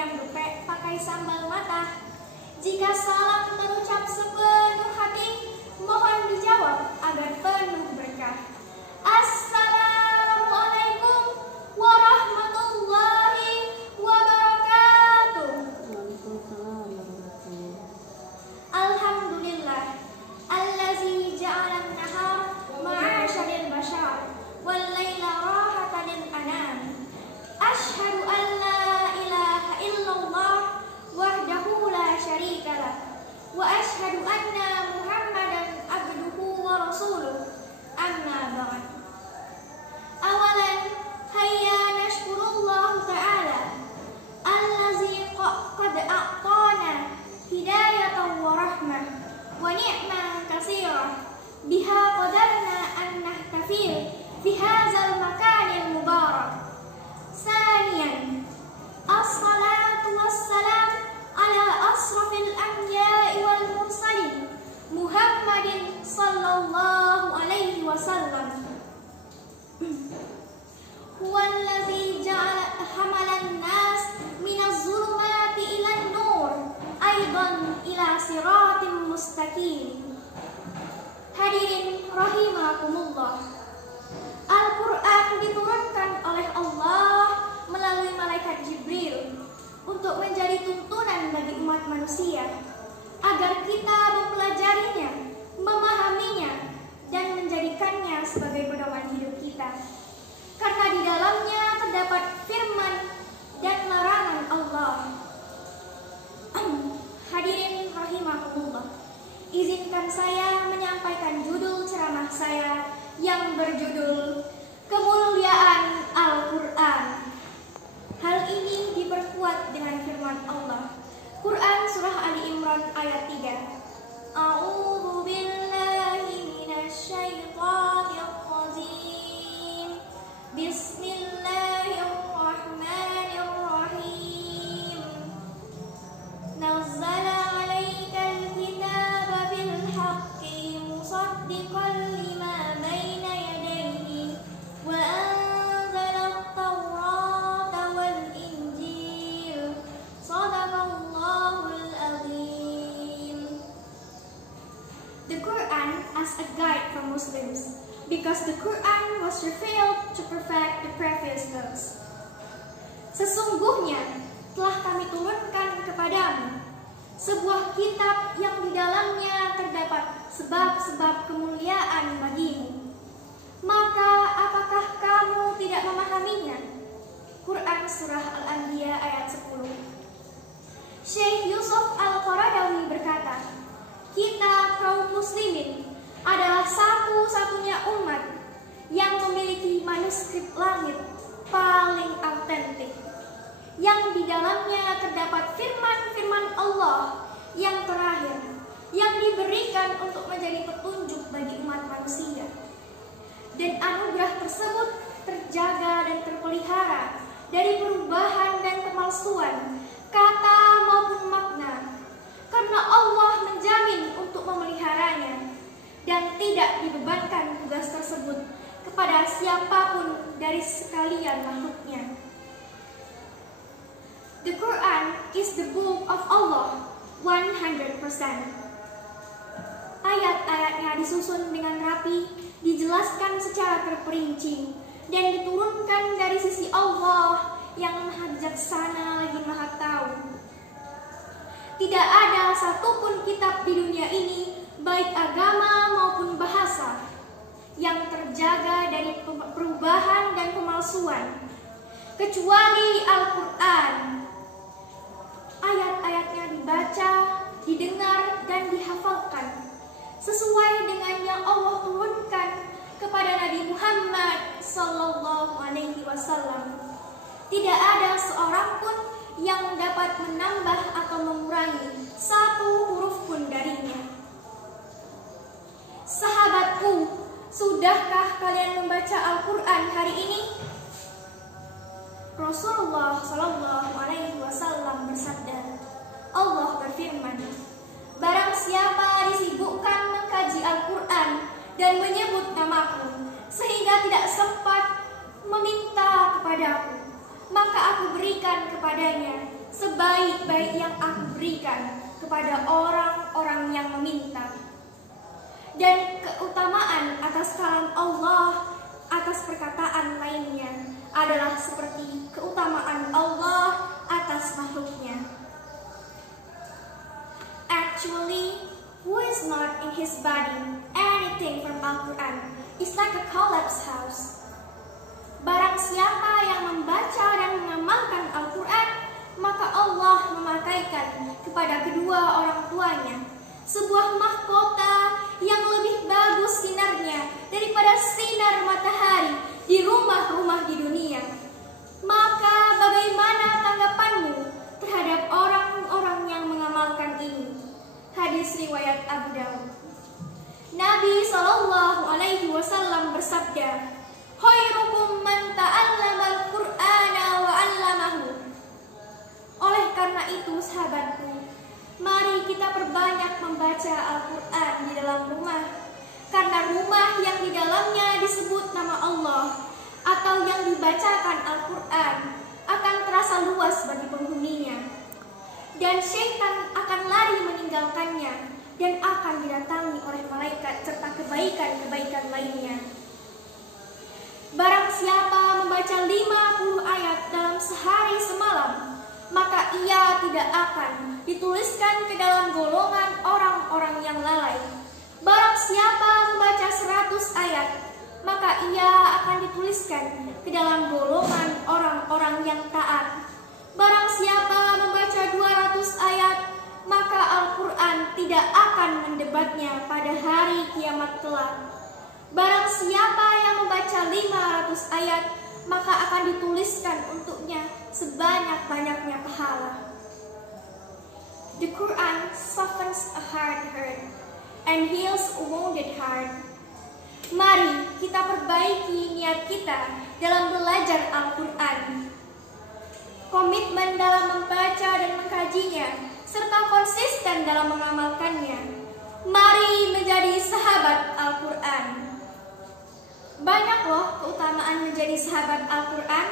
ayam geprek pakai sambal matah. Jika salam terucap sepenuh hati, mohon dijawab agar penuh berkah. Assalamualaikum warahmatullahi wabarakatuh. Alhamdulillah allazi ja'ala an-nahar ma'asha lil bashar wal laila rahatan lil anam. Asyhadu an la ilaha illallah wahdahu la syarika lah wa asyhadu anna Muhammadan abduhu wa rasuluh. Amma ba'd. Awalan, hayya nashkurullah ta'ala allazi qad a'tana hidayatan wa rahmah wa ni'man katsirah biha qadarna an nahtafil fi hadzal makanil mubarak. Saniyan, as-salatu was-salam ala asrafil anbiya'i wal mursalin Muhammadin sallallahu alaihi wasallam. Huwallazi ja'ala hamalan nas minaz zulumati ilan nur aidan ila siratim mustaqim. Hadirin rahimakumullah, Al-Quran diturunkan oleh Allah melalui malaikat Jibril untuk menjadi tuntunan bagi umat manusia agar kita mempelajarinya, memahaminya, dan menjadikannya sebagai pedoman hidup kita. Karena di dalamnya terdapat firman dan larangan Allah. Hadirin rahimakumullah, izinkan saya menyampaikan judul ceramah saya yang berjudul Kemuliaan Al-Quran. Hal ini diperkuat dengan firman Allah. Quran Surah Ali Imran ayat 3. A'udzu billahi minasy syaithanir rajim. Bismillahirrahmanirrahim. Nazzala 'alaikal kitaba bil haqqi musaddiqan lima baina yadayhi wa anzala at-taurata wal injil. Shadaqallahul azim. The Quran as a guide for Muslims, because the Quran was revealed to perfect the previous books. Sesungguhnya telah kami turunkan kepadamu sebuah kitab yang di dalamnya terdapat sebab-sebab kemuliaan bagimu. Maka apakah kamu tidak memahaminya? Quran Surah Al-Anbiya ayat 10. Syekh Yusuf Al-Qaradawi berkata, kita kaum muslimin adalah satu-satunya umat yang memiliki manuskrip langit paling autentik, yang di dalamnya terdapat firman-firman Allah yang terakhir, yang diberikan untuk menjadi petunjuk bagi umat manusia. Dan anugerah tersebut terjaga dan terpelihara dari perubahan dan pemalsuan kata maupun makna, karena Allah menjamin untuk memeliharanya dan tidak dibebankan tugas tersebut kepada siapapun dari sekalian makhluknya. The Quran is the book of Allah 100%. Ayat-ayatnya disusun dengan rapi, dijelaskan secara terperinci, dan diturunkan dari sisi Allah yang maha bijaksana lagi maha tahu. Tidak ada satupun kitab di dunia ini, baik agama maupun bahasa, yang terjaga dari perubahan dan pemalsuan, kecuali Al-Quran. Ayat-ayatnya dibaca, didengar, dan dihafalkan sesuai dengan yang Allah turunkan kepada Nabi Muhammad SAW. Tidak ada seorang pun yang dapat menambah atau mengurangi satu huruf pun darinya. Sahabatku, sudahkah kalian membaca Al-Quran hari ini? Rasulullah SAW bersabda, Allah berfirman, barang siapa disibukkan mengkaji Al-Quran dan menyebut namaku, sehingga tidak sempat meminta kepadaku, maka aku berikan kepadanya sebaik-baik yang aku berikan kepada orang-orang yang meminta. Dan keutamaan atas kalam Allah atas perkataan lainnya adalah seperti keutamaan Allah atas makhluknya. Actually, who is not in his body anything from Al-Quran is like a collapsed house. Barang siapa yang membaca dan mengamalkan Al-Quran, maka Allah memakaikan kepada kedua orang tuanya sebuah mahkota yang lebih bagus sinarnya daripada sinar matahari di rumah-rumah di dunia. Maka bagaimana tanggapanmu terhadap orang-orang yang mengamalkan ini? Hadis riwayat Abu Dawud. Nabi SAW bersabda, "Khairukum man ta'allama al-Qur'ana wa 'allamahu." Oleh karena itu, sahabatku, mari kita perbanyak membaca Al-Quran di dalam rumah. Karena rumah yang di dalamnya disebut nama Allah atau yang dibacakan Al-Quran akan terasa luas bagi penghuninya. Dan syaitan akan lari meninggalkannya dan akan didatangi oleh malaikat serta kebaikan-kebaikan lainnya. Barang siapa membaca 50 ayat dalam sehari semalam, maka ia tidak akan dituliskan ke dalam golongan orang-orang yang lalai. Barang siapa membaca 100 ayat, maka ia akan dituliskan ke dalam golongan orang-orang yang taat. Barang siapa membaca 200 ayat, maka Al-Quran tidak akan mendebatnya pada hari kiamat kelak. Barang siapa yang membaca 500 ayat, maka akan dituliskan untuknya sebanyak-banyaknya pahala. The Quran softens a hard heart and heals a wounded heart. Mari kita perbaiki niat kita dalam belajar Al-Quran. Komitmen dalam membaca dan mengkajinya, serta konsisten dalam mengamalkannya. Mari menjadi sahabat Al-Quran. Banyak loh keutamaan menjadi sahabat Al-Quran.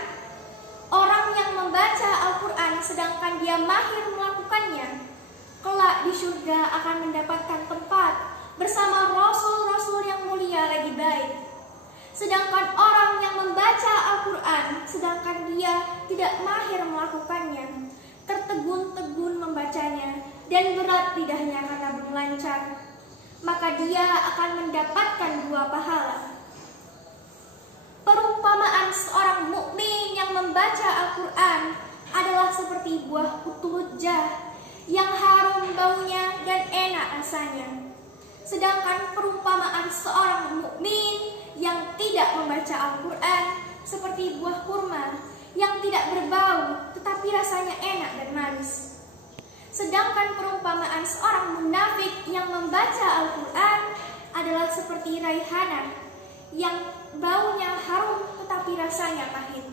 Orang yang membaca Al-Quran sedangkan dia mahir melakukannya, kelak di surga akan mendapatkan tempat bersama rasul-rasul yang mulia lagi baik. Sedangkan orang yang membaca Al-Quran sedangkan dia tidak mahir melakukannya, tertegun-tegun membacanya dan berat lidahnya karena belum lancar, maka dia akan mendapatkan 2 pahala. Perumpamaan seorang mukmin yang membaca Al-Quran adalah seperti buah kuturujah yang harum baunya dan enak rasanya. Sedangkan perumpamaan seorang mukmin yang tidak membaca Al-Quran seperti buah kurma yang tidak berbau tetapi rasanya enak dan manis. Sedangkan perumpamaan seorang munafik yang membaca Al-Quran adalah seperti raihanah yang baunya harum tetapi rasanya pahit.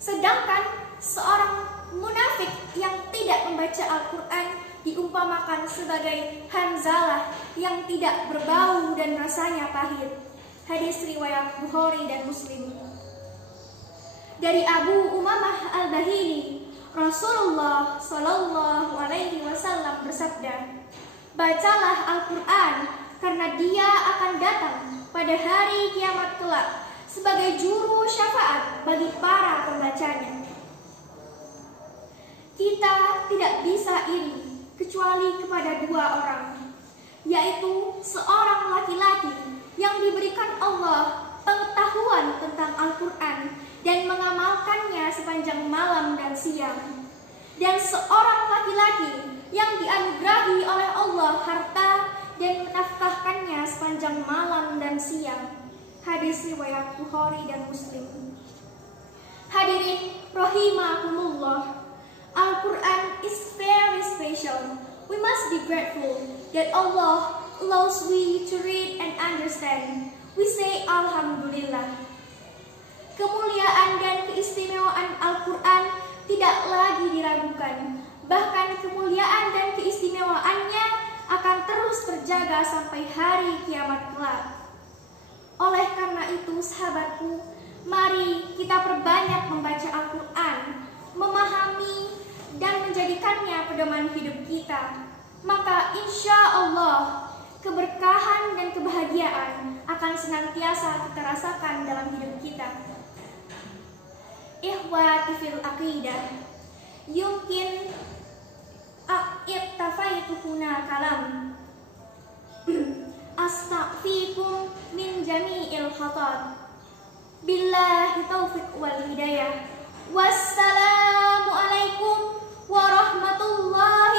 Sedangkan seorang munafik yang tidak membaca Al-Quran diumpamakan sebagai hanzalah yang tidak berbau dan rasanya pahit. Hadis riwayat Bukhari dan Muslim. Dari Abu Umamah Al-Bahili, Rasulullah Shallallahu Alaihi Wasallam bersabda, "Bacalah Al-Quran karena dia akan datang pada hari kiamat kelak sebagai juru syafaat bagi para pembacanya." Kita tidak bisa iri kecuali kepada 2 orang, yaitu seorang laki-laki yang diberikan Allah pengetahuan tentang Al-Quran dan mengamalkannya sepanjang malam dan siang, dan seorang laki-laki yang dianugerahi oleh Allah harta dan menafkahkannya sepanjang malam dan siang. Hadis riwayat Bukhari dan Muslim. Hadirin rahimakumullah, Al-Quran is very special. We must be grateful that Allah allows we to read and understand. We say Alhamdulillah. Kemuliaan dan keistimewaan Al-Quran tidak lagi diragukan. Bahkan kemuliaan dan keistimewaannya akan terus terjaga sampai hari kiamat kelak. Oleh karena itu, sahabatku, mari kita perbanyak membaca Al-Quran, memahami dan menjadikannya pedoman hidup kita, maka insya Allah keberkahan dan kebahagiaan akan senantiasa kita rasakan dalam hidup kita. Ikhwati fil aqidah, yumkin iktafaitu huna kalam. Astaghfirukum min jami'il khatar. Billahi taufiq wal hidayah. Wassalamualaikum warahmatullahi